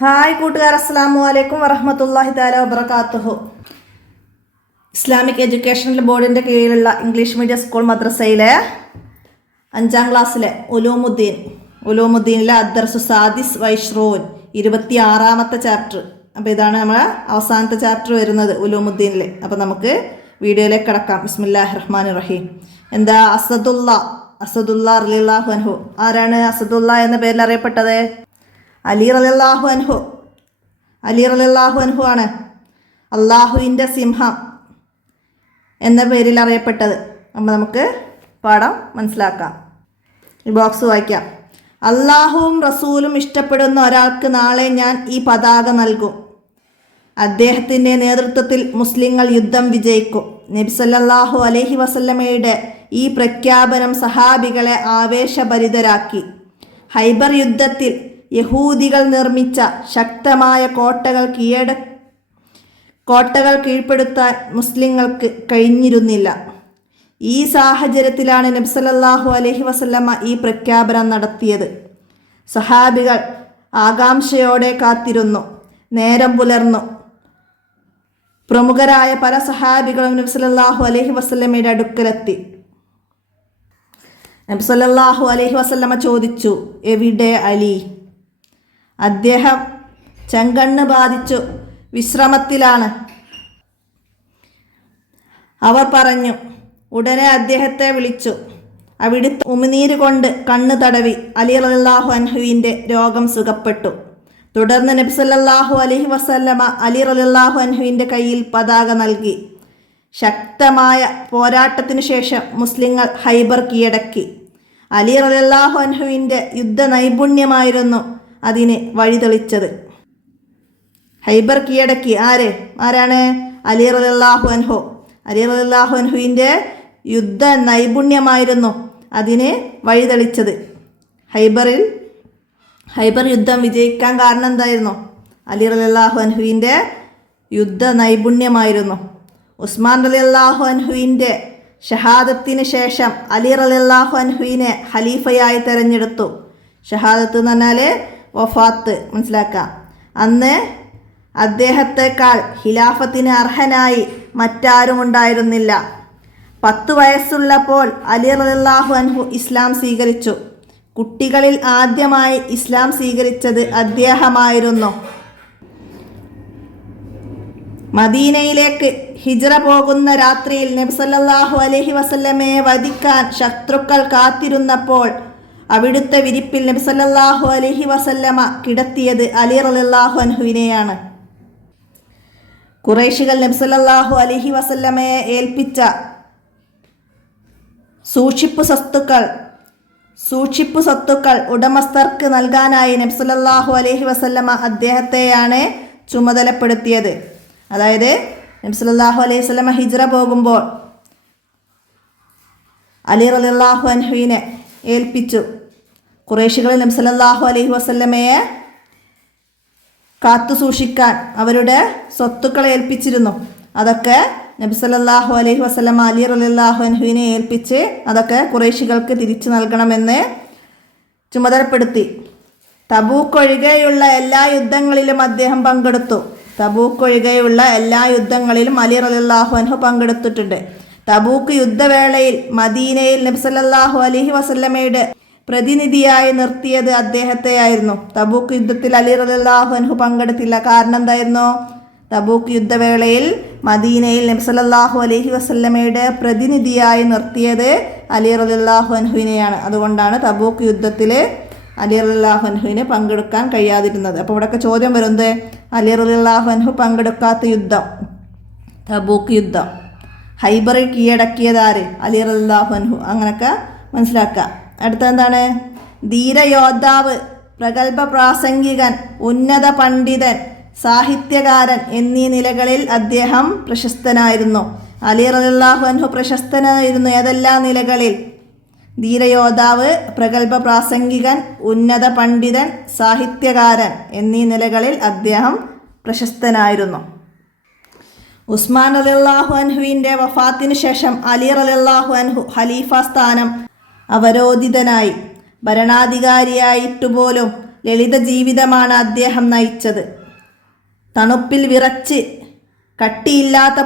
Hi കൂട്ടുകാർ, അസ്സലാമു അലൈക്കും വറഹ്മത്തുള്ളാഹി തആല വബറകാതുഹു. ഇസ്ലാമിക് എഡ്യൂക്കേഷണൽ ബോർഡിൻ്റെ കീഴിലുള്ള ഇംഗ്ലീഷ് മീഡിയം സ്കൂൾ മദ്രസയിലെ 5ാം ക്ലാസ്സിലെ ഉലൂമുദ്ദീനിലെ അദ്ദർസു സാദിസ് വൈഷ്റൂൻ 26ാമത്തെ ചാപ്റ്റർ. അപ്പോൾ ഇതാണ് നമ്മളെ അവസാനത്തെ ചാപ്റ്റർ വരുന്നത് ഉലൂമുദ്ദീനിൽ. അപ്പോൾ നമുക്ക് വീഡിയോയിലേക്ക് കടക്കാം. ബിസ്മില്ലാഹിർ റഹ്മാനിർ റഹീം. എന്താ അസദുല്ല റളിയല്ലാഹു അൻഹു. ആരാണ് അസദുല്ല എന്ന പേരിൽ അറിയപ്പെട്ടത്? അലി റളിയല്ലാഹു അൻഹു ആണ് അള്ളാഹുവിൻ്റെ സിംഹം എന്ന പേരിൽ അറിയപ്പെട്ടത്. അപ്പോൾ നമുക്ക് പാഠം മനസ്സിലാക്കാം. ഈ ബോക്സ് വായിക്കാം. അള്ളാഹുവും റസൂലും ഇഷ്ടപ്പെടുന്ന ഒരാൾക്ക് നാളെ ഞാൻ ഈ പതാക നൽകും. അദ്ദേഹത്തിൻ്റെ നേതൃത്വത്തിൽ മുസ്ലിങ്ങൾ യുദ്ധം വിജയിക്കും. നബി സല്ലല്ലാഹു അലൈഹി വസല്ലമയുടെ ഈ പ്രഖ്യാപനം സഹാബികളെ ആവേശഭരിതരാക്കി. ഹൈബർ യുദ്ധത്തിൽ യഹൂദികൾ നിർമ്മിച്ച ശക്തമായ കോട്ടകൾ കീഴ്പ്പെടുത്താൻ മുസ്ലിങ്ങൾക്ക് കഴിഞ്ഞിരുന്നില്ല. ഈ സാഹചര്യത്തിലാണ് നബി സല്ലല്ലാഹു അലൈഹി വസല്ലമ ഈ പ്രഖ്യാപനം നടത്തിയത്. സഹാബികൾ ആകാംക്ഷയോടെ കാത്തിരുന്നു. നേരം പുലർന്നു. പ്രമുഖരായ പല സഹാബികളും നബി സല്ലല്ലാഹു അലൈഹി വസല്ലമയുടെ അടുക്കലെത്തി. നബി സല്ലല്ലാഹു അലൈഹി വസല്ലമ ചോദിച്ചു, എവിടെ അലി? അദ്ദേഹം ചെങ്കണ്ണ് ബാധിച്ചു വിശ്രമത്തിലാണ്. അവർ പറഞ്ഞു. ഉടനെ അദ്ദേഹത്തെ വിളിച്ചു. അവിടുത്തെ ഉമിനീര് കൊണ്ട് കണ്ണ് തടവി അലി റളിയല്ലാഹു അൻഹുവിൻ്റെ രോഗം സുഖപ്പെട്ടു. തുടർന്ന് നബി സല്ലല്ലാഹു അലൈഹി വസല്ലമ അലി റളിയല്ലാഹു അൻഹുവിൻ്റെ കയ്യിൽ പതാക നൽകി. ശക്തമായ പോരാട്ടത്തിനു ശേഷം മുസ്ലിങ്ങൾ ഹൈബർ കീഴടക്കി. അലി റളിയല്ലാഹു അൻഹുവിൻ്റെ യുദ്ധ നൈപുണ്യമായിരുന്നു അതിന് വഴിതെളിച്ചത്. ഹൈബർ കീഴടക്കി ആരാണ്? അലി റളിയല്ലാഹു അൻഹു. അലി റളിയല്ലാഹു അൻഹുവിൻ്റെ യുദ്ധ നൈപുണ്യമായിരുന്നു അതിന് വഴിതെളിച്ചത്. ഹൈബർ യുദ്ധം വിജയിക്കാൻ കാരണം എന്തായിരുന്നു? അലി റളിയല്ലാഹു അൻഹുവിൻ്റെ യുദ്ധ നൈപുണ്യമായിരുന്നു. ഉസ്മാൻ റളിയല്ലാഹു അൻഹുവിൻ്റെ ഷഹാദത്തിന് ശേഷം അലി റളിയല്ലാഹു അൻഹുവിനെ ഖലീഫയായി തെരഞ്ഞെടുത്തു. ഷഹാദത്ത് എന്ന് പറഞ്ഞാൽ വഫാത്ത് മനസ്സിലാക്കാം. അന്ന് അദ്ദേഹത്തെക്കാൾ ഖിലാഫത്തിന് അർഹനായി മറ്റാരും ഉണ്ടായിരുന്നില്ല. 10 വയസ്സുള്ളപ്പോൾ അലി റളിയല്ലാഹു അൻഹു ഇസ്ലാം സ്വീകരിച്ചു. കുട്ടികളിൽ ആദ്യമായി ഇസ്ലാം സ്വീകരിച്ചത് അദ്ദേഹമായിരുന്നു. മദീനയിലേക്ക് ഹിജ്റ പോകുന്ന രാത്രിയിൽ നബി സല്ലല്ലാഹു അലൈഹി വസല്ലമയെ വധിക്കാൻ ശത്രുക്കൾ കാത്തിരുന്നപ്പോൾ അവിടുത്തെ വിരിപ്പിൽ നബി സല്ലല്ലാഹു അലൈഹി വസല്ലമ കിടത്തിയത് അലി റളിയല്ലാഹു അൻഹുവിനെയാണ്. ഖുറൈശികൾ നബി സല്ലല്ലാഹു അലൈഹി വസല്ലമയെ ഏൽപ്പിച്ച സൂക്ഷിപ്പു സ്വത്തുക്കൾ ഉടമസ്ഥർക്ക് നൽകാനായി നബി സല്ലല്ലാഹു അലൈഹി വസല്ലമ അദ്ദേഹത്തെയാണ് ചുമതലപ്പെടുത്തിയത്. അതായത് നബി സല്ലല്ലാഹു അലൈഹി വസല്ലമ ഹിജ്റ പോകുമ്പോൾ അലി റളിയല്ലാഹു അൻഹുവിനെ ഏൽപ്പിച്ചു. ഖുറൈശികൾ നബി സല്ലല്ലാഹു അലൈഹി വസല്ലമയെ കാത്തു സൂക്ഷിക്കാൻ അവരുടെ സ്വത്തുക്കളെ ഏൽപ്പിച്ചിരുന്നു. അതൊക്കെ നബി സല്ലല്ലാഹു അലൈഹി വസല്ലമ അലി റളിയല്ലാഹു അൻഹുവിനെ ഏൽപ്പിച്ച് അതൊക്കെ ഖുറൈശികൾക്ക് തിരിച്ചു നൽകണമെന്ന് ചുമതലപ്പെടുത്തി. തബൂക്ക് ഒഴികെയുള്ള എല്ലാ യുദ്ധങ്ങളിലും അദ്ദേഹം പങ്കെടുത്തു. അലി റളിയല്ലാഹു അൻഹു പങ്കെടുത്തിട്ടുണ്ട്. തബൂക്ക് യുദ്ധവേളയിൽ മദീനയിൽ നബി സല്ലല്ലാഹു അലൈഹി വസല്ലമയുടെ പ്രതിനിധിയായി നിർത്തിയത് അദ്ദേഹത്തെയായിരുന്നു. തബൂക്ക് യുദ്ധത്തിൽ അലി റളിയല്ലാഹു അൻഹു പങ്കെടുത്തില്ല. കാരണം എന്തായിരുന്നു? തബൂക്ക് യുദ്ധവേളയിൽ മദീനയിൽ നബി സല്ലല്ലാഹു അലൈഹി വസല്ലമയുടെ പ്രതിനിധിയായി നിർത്തിയത് അലി റളിയല്ലാഹു അൻഹുവിനെയാണ്. അതുകൊണ്ടാണ് തബൂക്ക് യുദ്ധത്തിൽ അലി റളിയല്ലാഹു അൻഹുവിനെ പങ്കെടുക്കാൻ കഴിയാതിരുന്നത്. അപ്പോൾ ഇവിടെയൊക്കെ ചോദ്യം വരുന്നത് അലി റളിയല്ലാഹു അൻഹു പങ്കെടുക്കാത്ത യുദ്ധം തബൂക്ക് യുദ്ധം. ഹൈബറിൽ കീഴടക്കിയത് ആര്? അലി റളിയല്ലാഹു അൻഹു. അങ്ങനെയൊക്കെ മനസ്സിലാക്കുക. അടുത്ത എന്താണ്? ധീരയോദ്ധാവ്, പ്രഗത്ഭ പ്രാസംഗികൻ, ഉന്നത പണ്ഡിതൻ, സാഹിത്യകാരൻ എന്നീ നിലകളിൽ അദ്ദേഹം പ്രശസ്തനായിരുന്നു. അലി റളിയല്ലാഹു അൻഹു പ്രശസ്തനായിരുന്നു ഏതെല്ലാം നിലകളിൽ? ധീരയോദ്ധാവ്, പ്രഗത്ഭ പ്രാസംഗികൻ, ഉന്നത പണ്ഡിതൻ, സാഹിത്യകാരൻ എന്നീ നിലകളിൽ അദ്ദേഹം പ്രശസ്തനായിരുന്നു. ഉസ്മാൻ റളിയല്ലാഹു അൻഹുവിൻ്റെ വഫാത്തിന് ശേഷം അലി റളിയല്ലാഹു അൻഹു ഖലീഫ സ്ഥാനം അവരോധിതനായി. ഭരണാധികാരിയായിട്ടുപോലും ലളിത ജീവിതമാണ് അദ്ദേഹം നയിച്ചത്. തണുപ്പിൽ വിറച്ച് കട്ടിയില്ലാത്ത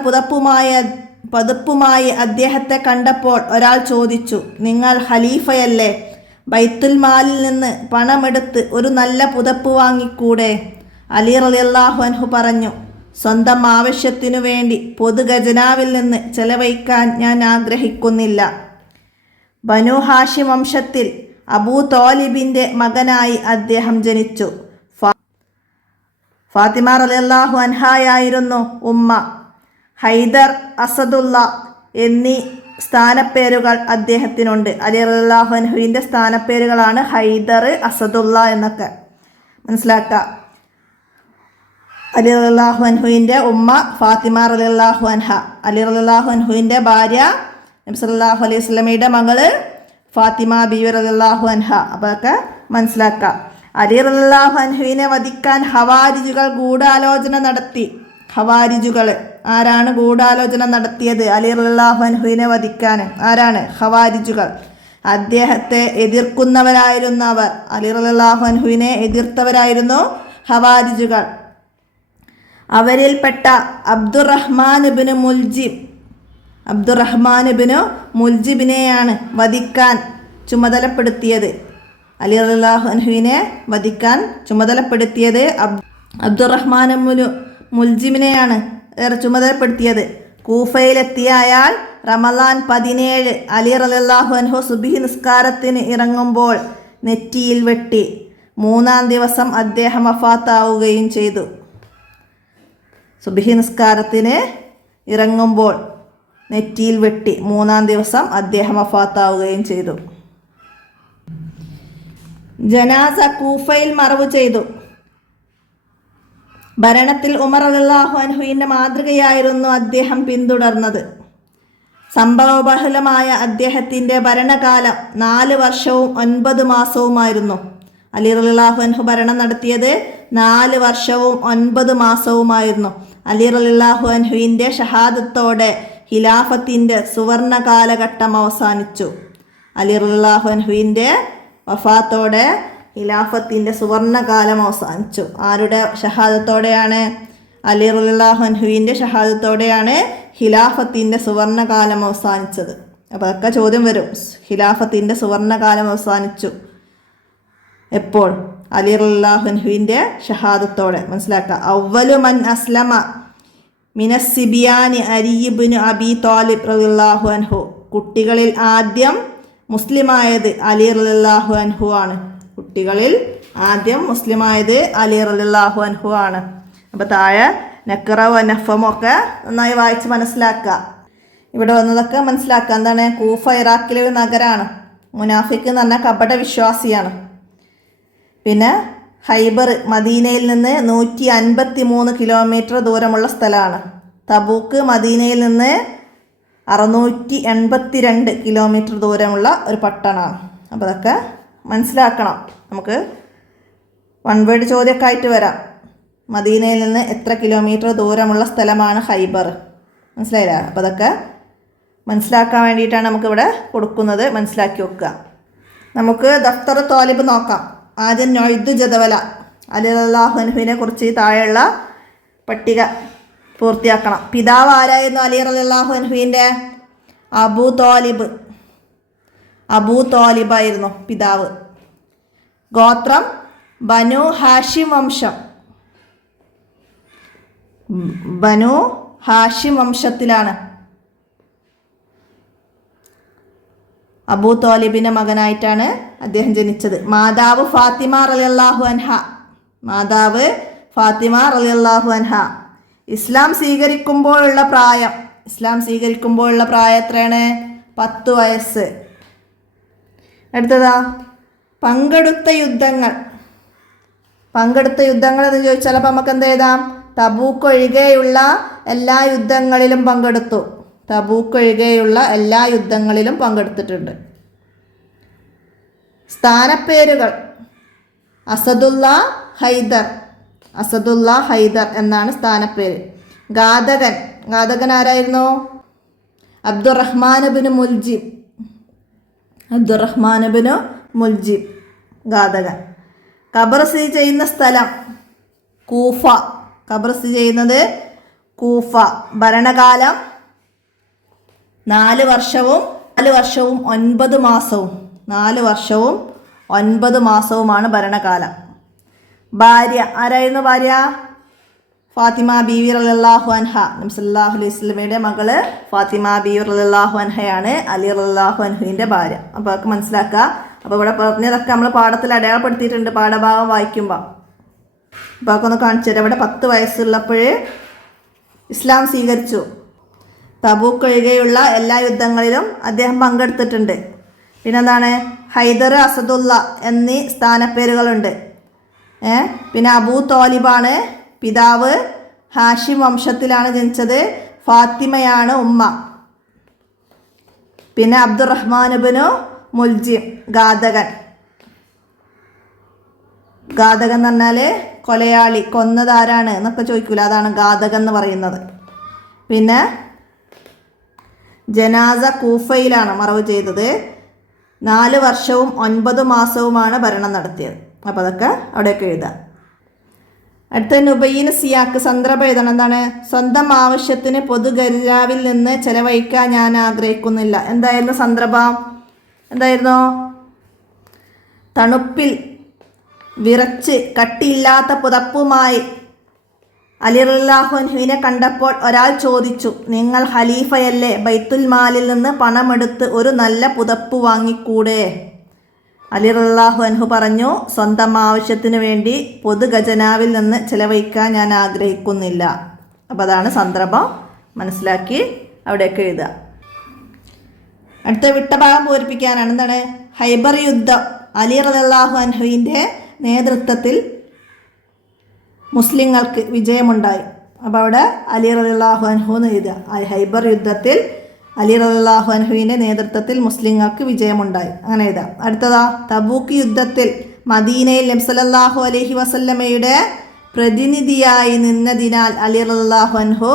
പതുപ്പുമായി അദ്ദേഹത്തെ കണ്ടപ്പോൾ ഒരാൾ ചോദിച്ചു, നിങ്ങൾ ഖലീഫയല്ലേ? ബൈത്തുൽ മാലിൽ നിന്ന് പണമെടുത്ത് ഒരു നല്ല പുതപ്പ് വാങ്ങിക്കൂടെ? അലി റളിയല്ലാഹു അൻഹു പറഞ്ഞു, സ്വന്തം ആവശ്യത്തിനു വേണ്ടി പൊതു ഖജനാവിൽ നിന്ന് ചെലവഴിക്കാൻ ഞാൻ ആഗ്രഹിക്കുന്നില്ല. ബനു ഹാഷിം വംശത്തിൽ അബൂ തോലിബിൻ്റെ മകനായി അദ്ദേഹം ജനിച്ചു. ഫാത്തിമ റളിയല്ലാഹു അൻഹായായിരുന്നു ഉമ്മ. ഹൈദർ, അസദുള്ള എന്നീ സ്ഥാനപ്പേരുകൾ അദ്ദേഹത്തിനുണ്ട്. അലി റളിയല്ലാഹു അൻഹുവിൻ്റെ സ്ഥാനപ്പേരുകളാണ് ഹൈദർ, അസദുള്ള എന്നൊക്കെ മനസ്സിലാക്കുക. അലി റളിയല്ലാഹു അൻഹുവിൻ്റെ ഉമ്മ ഫാത്തിമ റളിയല്ലാഹു അൻഹ, അലി റളിയല്ലാഹു അൻഹുവിൻ്റെ ഭാര്യ നബി സല്ലല്ലാഹു അലൈഹി വസല്ലമയുടെ മകള് ഫാത്തിമ ബീവി റളിയല്ലാഹു അൻഹ. അതൊക്കെ മനസ്സിലാക്കുക. അലി റളിയല്ലാഹു അൻഹുവിനെ വധിക്കാൻ ഖവാരിജുകൾ ഗൂഢാലോചന നടത്തി. ഖവാരിജുകൾ ആരാണ് ഗൂഢാലോചന നടത്തിയത്? അലി റളിയല്ലാഹു അൻഹുവിനെ വധിക്കാൻ ആരാണ്? ഖവാരിജുകൾ. അദ്ദേഹത്തെ എതിർക്കുന്നവരായിരുന്നു അവർ. അലി റളിയല്ലാഹു അൻഹുവിനെ എതിർത്തവരായിരുന്നു ഖവാരിജുകൾ. അവരിൽപ്പെട്ട അബ്ദുറഹ്മാൻ ഇബ്നു മുൽജിബിനെയാണ് വധിക്കാൻ ചുമതലപ്പെടുത്തിയത്. അലി റളിയല്ലാഹു അൻഹുവിനെ വധിക്കാൻ ചുമതലപ്പെടുത്തിയത് അബ്ദുറഹ്മാൻ മുൽജിബിനെയാണ് ചുമതലപ്പെടുത്തിയത്. കൂഫയിലെത്തിയ അയാൾ റമളാൻ 17 അലി റളിയല്ലാഹു അൻഹു സുബ്ഹി നിസ്കാരത്തിന് ഇറങ്ങുമ്പോൾ നെറ്റിയിൽ വെട്ടി. 3-ാം ദിവസം അദ്ദേഹം വഫാത്താവുകയും ചെയ്തു. സുബ്ഹി നിസ്കാരത്തിന് ഇറങ്ങുമ്പോൾ നെറ്റിയിൽ വെട്ടി 3-ാം ദിവസം അദ്ദേഹം വഫാത്താവുകയും ചെയ്തു. ജനാസ കൂഫയിൽ മറവു ചെയ്തു. ഭരണത്തിൽ ഉമർ റളിയല്ലാഹു അൻഹുവിൻ്റെ മാതൃകയായിരുന്നു അദ്ദേഹം പിന്തുടർന്നത്. സംഭവബഹുലമായ അദ്ദേഹത്തിൻ്റെ ഭരണകാലം 4 വർഷവും 9 മാസവുമായിരുന്നു. അലി റളിയല്ലാഹു അൻഹു ഭരണം നടത്തിയത് 4 വർഷവും 9 മാസവുമായിരുന്നു. അലി റളിയല്ലാഹു അൻഹുവിൻ്റെ ഷഹാദത്തോടെ ഖിലാഫത്തിൻ്റെ സുവർണ കാലഘട്ടം അവസാനിച്ചു. അലി റളിയല്ലാഹു അൻഹുവിൻ്റെ വഫാത്തോടെ ഖിലാഫത്തിൻ്റെ സുവർണകാലം അവസാനിച്ചു. ആരുടെ ഷഹാദത്തോടെയാണ്? അലി റളിയല്ലാഹു അൻഹുവിൻ്റെ ഷഹാദത്തോടെയാണ് ഖിലാഫത്തിൻ്റെ സുവർണകാലം അവസാനിച്ചത്. അപ്പോൾ അതൊക്കെ ചോദ്യം വരും. ഖിലാഫത്തിൻ്റെ സുവർണകാലം അവസാനിച്ചു എപ്പോൾ? അലി റളിയല്ലാഹു അൻഹുവിൻ്റെ ഷഹാദത്തോടെ. മനസ്സിലാക്കുക. അവ്വലു മൻ അസ്ലമ മിനസ്സിബിയാനി അലി ഇബ്നു അബി ത്വാലിബ് റളിയല്ലാഹു അൻഹു. കുട്ടികളിൽ ആദ്യം മുസ്ലിമായത് അലി റളിയല്ലാഹു അൻഹു ആണ്. കുട്ടികളിൽ ആദ്യം മുസ്ലിമായത് അലി റളിയല്ലാഹു അൻഹു ആണ്. അപ്പോൾ താഴെ നക്റവും നഫമും ഒക്കെ നന്നായി വായിച്ച് മനസ്സിലാക്കുക. ഇവിടെ വന്നതൊക്കെ മനസ്സിലാക്കുക. എന്താണ്? കൂഫ ഇറാഖിലെ ഒരു നഗരമാണ്. മുനാഫിക്ക് എന്ന് പറഞ്ഞാൽ കപട വിശ്വാസിയാണ്. പിന്നെ ഹൈബർ മദീനയിൽ നിന്ന് 153 കിലോമീറ്റർ ദൂരമുള്ള സ്ഥലമാണ്. തബൂക്ക് മദീനയിൽ നിന്ന് 682 കിലോമീറ്റർ ദൂരമുള്ള ഒരു പട്ടണമാണ്. അപ്പോൾ അതൊക്കെ മനസ്സിലാക്കണം. നമുക്ക് വൺ വേർഡ് ചോദ്യമൊക്കെ ആയിട്ട് വരാം. മദീനയിൽ നിന്ന് എത്ര കിലോമീറ്റർ ദൂരമുള്ള സ്ഥലമാണ് ഹൈബർ? മനസ്സിലായില്ല? അപ്പോൾ അതൊക്കെ മനസ്സിലാക്കാൻ വേണ്ടിയിട്ടാണ് നമുക്കിവിടെ കൊടുക്കുന്നത്. മനസ്സിലാക്കി വെക്കുക. നമുക്ക് ദഫ്തർ തോലിബ് നോക്കാം. ആദ്യം നൊയ്ദു ജദവല. അലി റളിയല്ലാഹു അൻഹുവിനെ കുറിച്ച് താഴെയുള്ള പട്ടിക പൂർത്തിയാക്കണം. പിതാവ് ആരായിരുന്നു അലി റളിയല്ലാഹു അൻഹുവിൻ്റെ? അബൂ തോലിബായിരുന്നു പിതാവ്. ഗോത്രം ബനു ഹാഷിം വംശം. ബനു ഹാഷിം വംശത്തിലാണ് അബൂ തോലിബിൻ്റെ മകനായിട്ടാണ് അദ്ദേഹം ജനിച്ചത്. മാതാവ് ഫാത്തിമ റളിയല്ലാഹു അൻഹ. ഇസ്ലാം സ്വീകരിക്കുമ്പോഴുള്ള പ്രായം എത്രയാണ്? 10 വയസ്സ്. അടുത്തതാ പങ്കെടുത്ത യുദ്ധങ്ങൾ എന്ന് ചോദിച്ചാൽ അപ്പം നമുക്ക് എന്ത് എഴുതാം? തബൂക്ക് ഒഴികെയുള്ള എല്ലാ യുദ്ധങ്ങളിലും പങ്കെടുത്തിട്ടുണ്ട്. സ്ഥാനപ്പേരുകൾ അസദുള്ള ഹൈദർ എന്നാണ് സ്ഥാനപ്പേര്. ഘാതകൻ ആരായിരുന്നു? അബ്ദുറഹ്മാൻ ഇബ്നു മുൽജിം ഘാതകൻ. ഖബർ സ്ഥിതി ചെയ്യുന്ന സ്ഥലം കൂഫ. ഖബർ സ്ഥിതി ചെയ്യുന്നത് കൂഫ. ഭരണകാലം 4 വർഷവും 9 മാസവും. 4 വർഷവും 9 മാസവുമാണ് ഭരണകാലം. ഭാര്യ ആരായിരുന്നു? ഭാര്യ ഫാത്തിമ ബീവി റളിയല്ലാഹു അൻഹ. നബി സല്ലല്ലാഹു അലൈഹി വസല്ലമയുടെ മകള് ഫാത്തിമ ബീവി റളിയല്ലാഹു അൻഹയാണ് അലി റളിയല്ലാഹു അൻഹുവിൻ്റെ ഭാര്യ. അപ്പോൾ അതൊക്കെ മനസ്സിലാക്കുക. അപ്പോൾ ഇവിടെ പറഞ്ഞതൊക്കെ നമ്മൾ പാഠത്തിൽ അടയാളപ്പെടുത്തിയിട്ടുണ്ട് പാഠഭാഗം വായിക്കുമ്പോൾ. അപ്പോൾ അതൊക്കെ ഒന്ന് കാണിച്ചു തരാം. ഇവിടെ 10 വയസ്സുള്ളപ്പോൾ ഇസ്ലാം സ്വീകരിച്ചു. തബൂക്ക് ഒഴികെയുള്ള എല്ലാ യുദ്ധങ്ങളിലും അദ്ദേഹം പങ്കെടുത്തിട്ടുണ്ട്. പിന്നെന്താണ്? ഹൈദർ, അസദുള്ള എന്നീ സ്ഥാനപ്പേരുകളുണ്ട്. പിന്നെ അബൂ തോലിബാണ് പിതാവ്. ഹാഷിം വംശത്തിലാണ് ജനിച്ചത്. ഫാത്തിമയാണ് ഉമ്മ. പിന്നെ അബ്ദുറഹ്മാൻ ഇബ്നു മുൽജിം ഘാതകൻ. ഘാതകൻ എന്ന് പറഞ്ഞാൽ കൊലയാളി, കൊന്നതാരാണ് എന്നൊക്കെ ചോദിക്കൂല, അതാണ് ഘാതകൻ എന്ന് പറയുന്നത്. പിന്നെ ജനാസ കൂഫയിലാണ് മറവ് ചെയ്തത്. 4 വർഷവും 9 മാസവുമാണ് ഭരണം നടത്തിയത്. അപ്പോൾ അതൊക്കെ അവിടെയൊക്കെ എഴുതാം. അടുത്ത നുബയ്യിന് സിയാക്ക്, സന്ദർഭം എഴുതണം. എന്താണ്? സ്വന്തം ആവശ്യത്തിന് പൊതുഖജനാവിൽ നിന്ന് ചെലവഴിക്കാൻ ഞാൻ ആഗ്രഹിക്കുന്നില്ല. എന്തായിരുന്നു സന്ദർഭം? എന്തായിരുന്നു? തണുപ്പിൽ വിറച്ച് കട്ടിയില്ലാത്ത പുതപ്പുമായി അലി റളിയല്ലാഹു അൻഹുവിനെ കണ്ടപ്പോൾ ഒരാൾ ചോദിച്ചു, നിങ്ങൾ ഖലീഫയല്ലേ, ബൈത്തുൽ മാലിൽ നിന്ന് പണമെടുത്ത് ഒരു നല്ല പുതപ്പ് വാങ്ങിക്കൂടെ? അലി റളിയല്ലാഹു അൻഹു പറഞ്ഞു, സ്വന്തം ആവശ്യത്തിന് വേണ്ടി പൊതു ഖജനാവിൽ നിന്ന് ചെലവഴിക്കാൻ ഞാൻ ആഗ്രഹിക്കുന്നില്ല. അപ്പോൾ അതാണ് സന്ദർഭം. മനസ്സിലാക്കി അവിടെയൊക്കെ എഴുതുക. അടുത്ത വിട്ട ഭാഗം പൂരിപ്പിക്കാനാണ്. എന്താണ്? ഹൈബർ യുദ്ധം. അലി റളിയല്ലാഹു അൻഹുവിൻ്റെ നേതൃത്വത്തിൽ മുസ്ലിങ്ങൾക്ക് വിജയമുണ്ടായി. അപ്പോൾ അവിടെ അലി റളിയല്ലാഹു അൻഹു എന്ന് എഴുതുക. ഹൈബർ യുദ്ധത്തിൽ അലി റളിയല്ലാഹു അൻഹുവിൻ്റെ നേതൃത്വത്തിൽ മുസ്ലിങ്ങൾക്ക് വിജയമുണ്ടായി, അങ്ങനെ എഴുതാം. അടുത്തതാ, തബൂക്ക് യുദ്ധത്തിൽ മദീനയിൽ നബി സല്ലല്ലാഹു അലൈഹി വസല്ലമയുടെ പ്രതിനിധിയായി നിന്നതിനാൽ അലി റളിയല്ലാഹു അൻഹു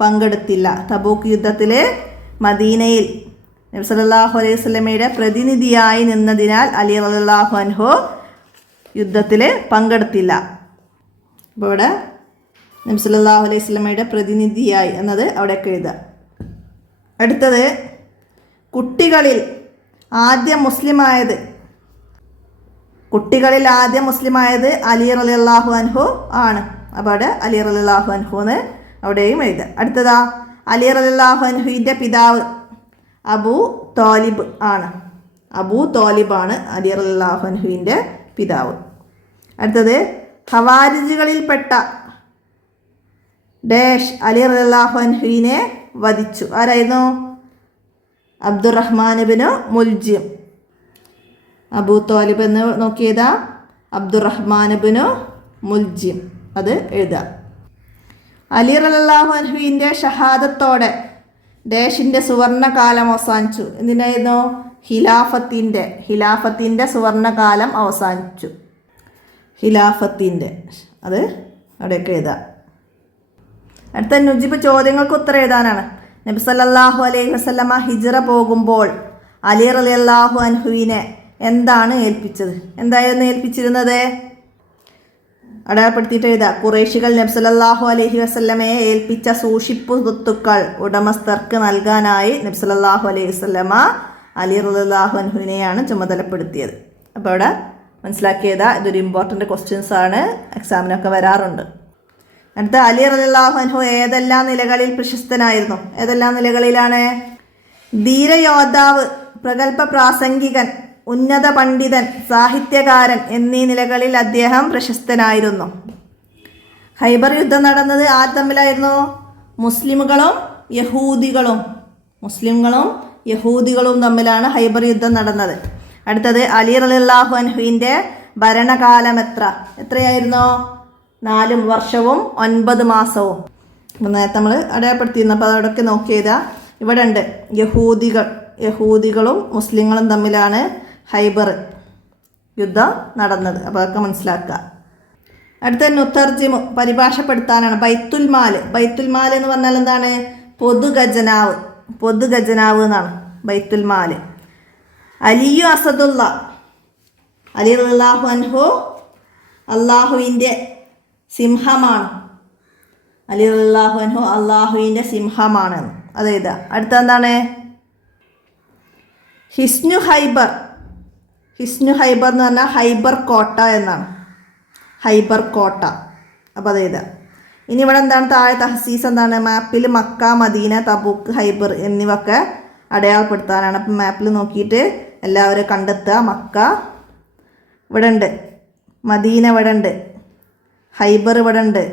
പങ്കെടുത്തില്ല. തബൂക്ക് യുദ്ധത്തിൽ മദീനയിൽ നബി സല്ലല്ലാഹു അലൈഹി വസല്ലമയുടെ പ്രതിനിധിയായി നിന്നതിനാൽ അലി റളിയല്ലാഹു അൻഹു യുദ്ധത്തിൽ പങ്കെടുത്തില്ല. അപ്പോൾ ഇവിടെ നബി സല്ലല്ലാഹു അലൈഹി വസല്ലമയുടെ പ്രതിനിധിയായി എന്നത് അവിടെയൊക്കെ എഴുതുക. അടുത്തത്, കുട്ടികളിൽ ആദ്യം മുസ്ലിമായത് അലി റളിയല്ലാഹു അൻഹു ആണ്. അപ്പോൾ അവിടെ അലി റളിയല്ലാഹു അൻഹു എന്ന് അവിടെയും എഴുതുക. അടുത്തതാ, അലി റളിയല്ലാഹു അൻഹുവിൻ്റെ പിതാവ് അബൂ തോലിബ് ആണ്. അബൂ തോലിബാണ് അലി റളിയല്ലാഹു അൻഹുവിൻ്റെ പിതാവ്. അടുത്തത്, ഖവാരിജുകളിൽപ്പെട്ട ഡാഷ് അലി റളിയല്ലാഹു അൻഹുവിനെ വധിച്ചു. ആരായിരുന്നു? അബ്ദുറഹ്മാൻ ഇബ്നു മുൽജിം. അബൂ തോലിബ് എന്ന് നോക്കിയതാ അബ്ദുറഹ്മാൻ ഇബ്നു മുൽജിം, അത് എഴുതാം. അലി റളിയല്ലാഹു അൻഹുവിൻ്റെ ഷഹാദത്തോടെ ഡാഷിൻ്റെ സുവർണകാലം അവസാനിച്ചു. എന്തിനായിരുന്നു? ഖിലാഫത്തിൻ്റെ സുവർണകാലം അവസാനിച്ചു. ഖിലാഫത്തിൻ്റെ, അത് അവിടെയൊക്കെ എഴുതാം. അടുത്ത നുജിബ് ചോദ്യങ്ങൾക്ക് ഉത്തരം എഴുതാനാണ്. നബി സല്ലല്ലാഹു അലൈഹി വസല്ലമ ഹിജ്റ പോകുമ്പോൾ അലി റളിയല്ലാഹു അൻഹുവിനെ എന്താണ് ഏൽപ്പിച്ചത്? എന്തായിരുന്നു ഏൽപ്പിച്ചിരുന്നത്? അടയാളപ്പെടുത്തിയിട്ട് എഴുതുക. ഖുറൈശികൾ നബി സല്ലല്ലാഹു അലൈഹി വസല്ലമയെ ഏൽപ്പിച്ച സൂക്ഷിപ്പു സ്വത്തുക്കൾ ഉടമസ്ഥർക്ക് നൽകാനായി നബി സല്ലല്ലാഹു അലൈഹി വസല്ലമ അലി റളിയല്ലാഹു അൻഹുവിനെയാണ് ചുമതലപ്പെടുത്തിയത്. അപ്പോൾ അവിടെ മനസ്സിലാക്കിയതാ. ഇതൊരു ഇമ്പോർട്ടൻ്റ് ക്വസ്റ്റ്യൻസ് ആണ്, എക്സാമിനൊക്കെ വരാറുണ്ട്. അടുത്ത, അലി റളിയല്ലാഹു അൻഹു ഏതെല്ലാം നിലകളിൽ പ്രശസ്തനായിരുന്നു? ഏതെല്ലാം നിലകളിലാണ്? ധീരയോദ്ധാവ്, പ്രഗത്ഭ പ്രാസംഗികൻ, ഉന്നത പണ്ഡിതൻ, സാഹിത്യകാരൻ എന്നീ നിലകളിൽ അദ്ദേഹം പ്രശസ്തനായിരുന്നു. ഹൈബർ യുദ്ധം നടന്നത് ആര് തമ്മിലായിരുന്നു? മുസ്ലിമുകളും യഹൂദികളും തമ്മിലാണ് ഹൈബർ യുദ്ധം നടന്നത്. അടുത്തത്, അലി റളിയല്ലാഹു അൻഹുവിൻ്റെ ഭരണകാലം എത്രയായിരുന്നു? 4 വർഷവും 9 മാസവും. നേരത്തെ നമ്മൾ അടയാളപ്പെടുത്തിയിരുന്നു. അപ്പോൾ അതോടൊക്കെ നോക്കിയതാ. ഇവിടെ ഉണ്ട്, യഹൂദികളും മുസ്ലിങ്ങളും തമ്മിലാണ് ഹൈബർ യുദ്ധം നടന്നത്. അപ്പോൾ അതൊക്കെ മനസ്സിലാക്കുക. അടുത്ത നുത്തർജിമു, പരിഭാഷപ്പെടുത്താനാണ്. ബൈത്തുൽ മാൽ എന്ന് പറഞ്ഞാൽ എന്താണ്? പൊതുഖജനാവ് എന്നാണ് ബൈത്തുൽ മാൽ. അലിയു അസദുള്ള, അലി റളിയല്ലാഹു അൻഹു അള്ളാഹുവിൻ്റെ സിംഹമാണ്. അലി റളിയല്ലാഹു അൻഹു അള്ളാഹുവിൻ്റെ സിംഹമാണ്. അതെഴുതുക. അടുത്ത എന്താണ്? ഹിസ്നു ഹൈബർ. ഹിസ്നു ഹൈബർ എന്ന് പറഞ്ഞാൽ ഹൈബർ കോട്ട എന്നാണ്. ഹൈബർ കോട്ട. അപ്പോൾ അതെഴുതുക. ഇനി ഇവിടെ എന്താണ് താഴെ തഹസീസ് എന്താണ്? മാപ്പിൽ മക്ക, മദീന, തബൂക്ക്, ഹൈബർ എന്നിവയൊക്കെ അടയാളപ്പെടുത്താനാണ്. അപ്പം മാപ്പിൽ നോക്കിയിട്ട് എല്ലാവരും കണ്ടെത്തുക. മക്ക ഇവിടെ ഉണ്ട്, മദീന ഇവിടെ ഉണ്ട്, ഹൈബർ ഇവിടെ ഉണ്ട്,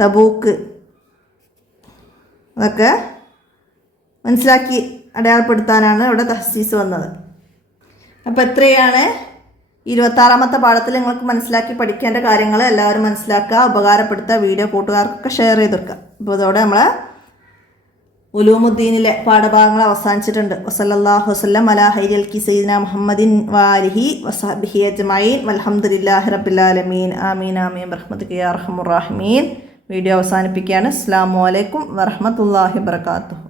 തബൂക്ക്, അതൊക്കെ മനസ്സിലാക്കി അടയാളപ്പെടുത്താനാണ് ഇവിടെ തഹസീസ് വന്നത്. അപ്പോൾ എത്രയാണ് 26ാമത്തെ പാഠത്തിൽ നിങ്ങൾക്ക് മനസ്സിലാക്കി പഠിക്കേണ്ട കാര്യങ്ങൾ എല്ലാവരും മനസ്സിലാക്കുക, ഉപകാരപ്പെടുത്തുക, വീഡിയോ കൂട്ടുകാർക്കൊക്കെ ഷെയർ ചെയ്ത് കൊടുക്കുക. അപ്പോൾ ഇതോടെ നമ്മൾ ഉലൂമുദ്ദീനിലെ പാഠഭാഗങ്ങൾ അവസാനിച്ചിട്ടുണ്ട്. വസല്ലല്ലാഹു വസല്ലം അലാ ഖൈരിൽ സയ്യിദിനാ മുഹമ്മദിൻ വആലിഹി വസഹ്ബിഹി അജ്മഈൻ വൽഹംദുലില്ലാഹി റബ്ബിൽ ആലമീൻ. ആമീൻ ആമീൻ ബിറഹ്മതിക യാ അർഹമർ റഹീമീൻ. വീഡിയോ അവസാനിപ്പിക്കുകയാണ്. അസ്സലാമു അലൈക്കും വറഹ്മത്തുള്ളാഹി വബറകാതുഹു.